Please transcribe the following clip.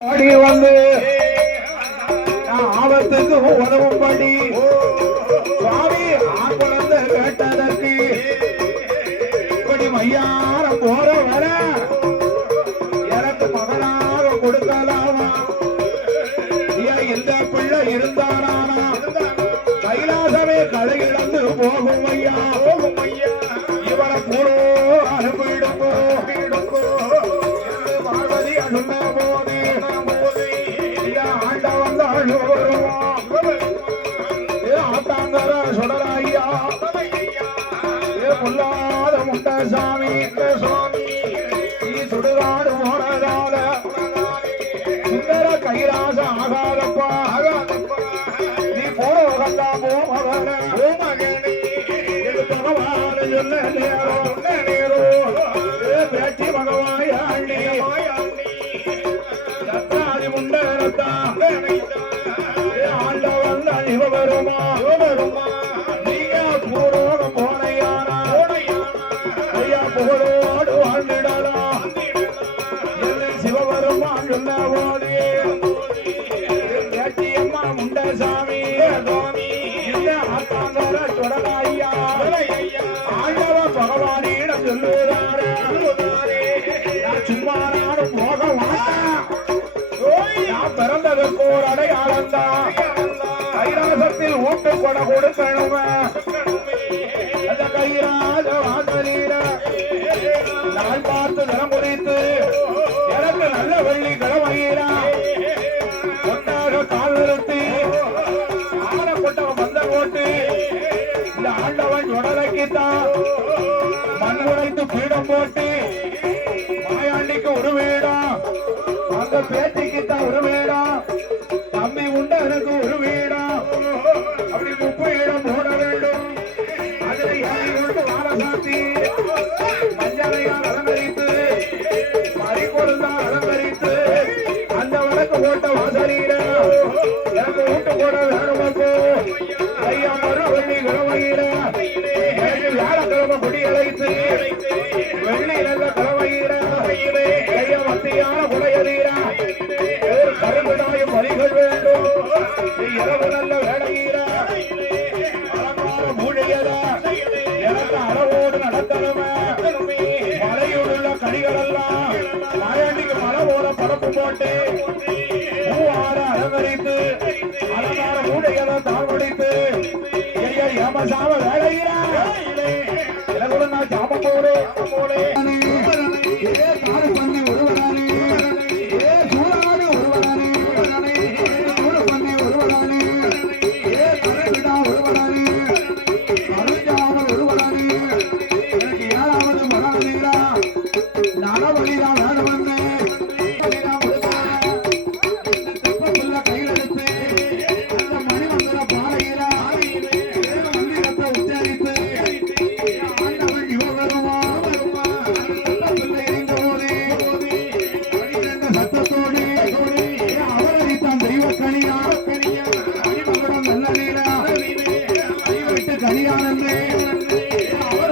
வந்து ஆபத்துக்கு உதவும்படி சுவாமி ஆண் குழந்தை கேட்டதற்கு இப்படி மையாரம் போற வர எனக்கு மகனாக கொடுக்கலாமா? இந்த பிள்ளை இருந்தானா கைலாசமே களை இழந்து போகும் ஐயா, போகும் ஐயா. இவனை கூடோ அனுப்பிடுங்கோ பார்வதி அனும போதே ஆண்டவன் ஆத்தாங்கர சுடராய்யா பொல்லாத முண்ட சாமி நீ சுடுகாடு போனதால சுந்தர கைலாச ஆகாதப்பா நீ போகந்தா போமகனே சொல்ல நேரோ பேட்டி மகவாயாண்டி ரத்தாதி முண்டரத்தா ஆண்டவன் இவ வருமா நீங்க பூரோகம் போனையானா ஐயா புகழோடு வாழ்ந்திடலாம் என்ன சிவபெருமா சொல்ல போதே பேட்டியம்மா முண்ட சாமி இந்த ஆத்தாங்கர தொடராய்யா ஆண்டவ பகவானிடம் சொல்லுறாரே நான் சும்மா நானும் போக மாட்டேன். நான் பிறந்ததற்கு ஒரு அடையாளம் தான். கைலாசத்தில் ஊட்டு கொடை கொடுக்கணும். அந்த கைராஜ வாசலிட நாள் பார்த்து தினம் குறித்து எனக்கு நல்ல வெள்ளி கிழமையிடா ஒன்றாக கால் நிறுத்தி ஆன கொட்டவன் வந்த போட்டு இந்த ஆண்டவன் உடலைக்குத்தான் மண் உடைத்து பீடம் போட்டு மாயாண்டிக்கு ஒரு வீடம் அந்த பேத்திக்குத்தான் ஒரு வீடம் தம்பி உண்ட எனக்கு ஒரு வீடம் அப்படி 30 இடம் போட வேண்டும். அதில் ஏறி கொண்டு வார சாத்தி மஞ்சளையால் அலங்கரித்து மறி கொழுந்தால் அலங்கரித்து அந்த வடக்கு போட்ட வாசலிட எனக்கு வீட்டு போட வேணுமப்போ ஐயா மறுவள்ளி கிழமையிட வியாழக்கிழமை குடி அழைத்து வெள்ளி நல்ல கிழமையிட ஐயா மத்தியான குடையதீர ஒரு கருவிடாயும் வரிகள் வேண்டும். இரவு நல்ல வேலையிட அலங்கார மூழியத எனக்கு அளவோடு நடத்தணுமே. மலையுள்ள கனிகள் எல்லாம் மழைக்கு மழை போல பரப்பு போட்டு பூவார அலங்கரித்து அலங்கார மூடையத தாழ்வடித்து ஐயா ஏமசாம வேலையிட எனக்கு நான் ஜாபம் போலே பண்ணி ஒருவரானே சூழாடு ஒருவரானே சூடு பண்ணி ஒருவரானே கரைவிடா ஒருவரானே அருஞ்சாமல் ஒருவரானே எனக்கு 7வது மகனீரா நலவழிதான் வேணும் வந்து தெப்பக்குள்ள கையெழுத்து அந்த மணிமந்திர பாலையிலா மந்திரத்தை உச்சரித்து ஆண்டவன் இவ வருமா தெப்பக்குள்ள எரிந்த போதே சத்தத்தோடு அவரடித்தான் தெய்வக்கணியா மணிமந்திரம் நல்ல நீரா விட்டு கனியானந்தே அவர்